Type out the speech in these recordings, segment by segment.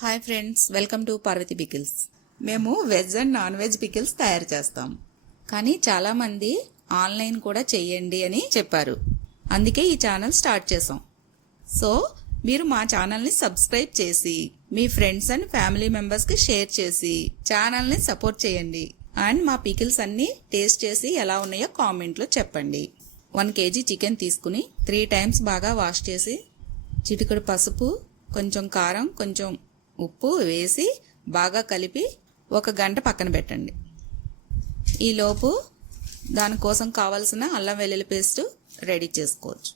Hi friends, welcome to Parvathi pickles. మేము veg and non veg pickles తయారు చేస్తాం. కానీ చాలామంది ఆన్లైన్ కూడా చెయ్యండి అని చెప్పారు. అందుకే ఈ ఛానల్ స్టార్ట్ చేసాం. సో మీరు మా ఛానల్ని సబ్స్క్రైబ్ చేసి మీ ఫ్రెండ్స్ అండ్ ఫ్యామిలీ మెంబర్స్కి షేర్ చేసి ఛానల్ని సపోర్ట్ చేయండి. అండ్ మా పికిల్స్ అన్నీ టేస్ట్ చేసి ఎలా ఉన్నాయో కామెంట్లో చెప్పండి. 1 kg చికెన్ తీసుకుని 3 times బాగా వాష్ చేసి చిటికెడు పసుపు, కొంచెం కారం, కొంచెం ఉప్పు వేసి బాగా కలిపి 1 గంట పక్కన పెట్టండి. ఈలోపు దానికోసం కావాల్సిన అల్లం వెల్లుల్లి పేస్ట్ రెడీ చేసుకోవచ్చు.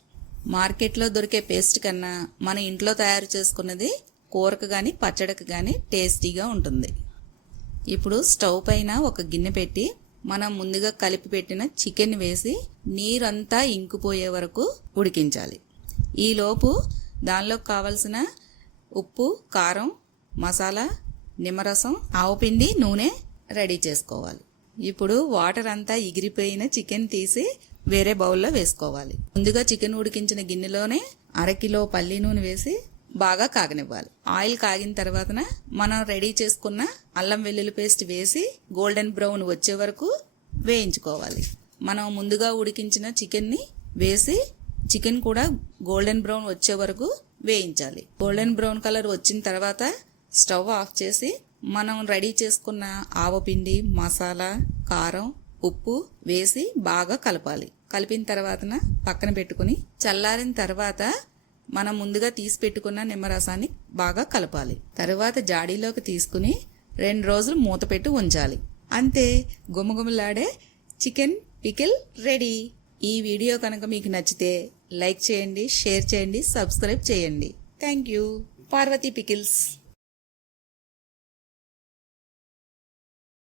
మార్కెట్లో దొరికే పేస్ట్ కన్నా మన ఇంట్లో తయారు చేసుకున్నది కూరకు కానీ పచ్చడికి కానీ టేస్టీగా ఉంటుంది. ఇప్పుడు స్టవ్ పైన ఒక గిన్నె పెట్టి మనం ముందుగా కలిపి పెట్టిన చికెన్ వేసి నీరంతా ఇంకిపోయే వరకు ఉడికించాలి. ఈలోపు దానిలో కావలసిన ఉప్పు, కారం, మసాలా, నిమ్మరసం, ఆవుపిండి, నూనె రెడీ చేసుకోవాలి. ఇప్పుడు వాటర్ అంతా ఎగిరిపోయిన చికెన్ తీసి వేరే బౌల్లో వేసుకోవాలి. ముందుగా చికెన్ ఉడికించిన గిన్నెలోనే 1/2 కిలో పల్లి నూనె వేసి బాగా కాగనివ్వాలి. ఆయిల్ కాగిన తర్వాత మనం రెడీ చేసుకున్న అల్లం వెల్లుల్లి పేస్ట్ వేసి గోల్డెన్ బ్రౌన్ వచ్చే వరకు వేయించుకోవాలి. మనం ముందుగా ఉడికించిన చికెన్ని వేసి చికెన్ కూడా గోల్డెన్ బ్రౌన్ వచ్చే వరకు వేయించాలి. గోల్డెన్ బ్రౌన్ కలర్ వచ్చిన తర్వాత స్టవ్ ఆఫ్ చేసి మనం రెడీ చేసుకున్న ఆవపిండి, మసాలా, కారం, ఉప్పు వేసి బాగా కలపాలి. కలిపిన తర్వాత పక్కన పెట్టుకుని చల్లారిన తర్వాత మనం ముందుగా తీసి పెట్టుకున్న నిమ్మరసాన్ని బాగా కలపాలి. తర్వాత జాడీలోకి తీసుకుని 2 రోజులు మూత పెట్టి ఉంచాలి. అంతే, గుమగుమలాడే చికెన్ పికిల్ రెడీ. ఈ వీడియో కనుక మీకు నచ్చితే లైక్ చేయండి, షేర్ చేయండి, సబ్స్క్రైబ్ చేయండి. Thank you. పార్వతి పికిల్స్.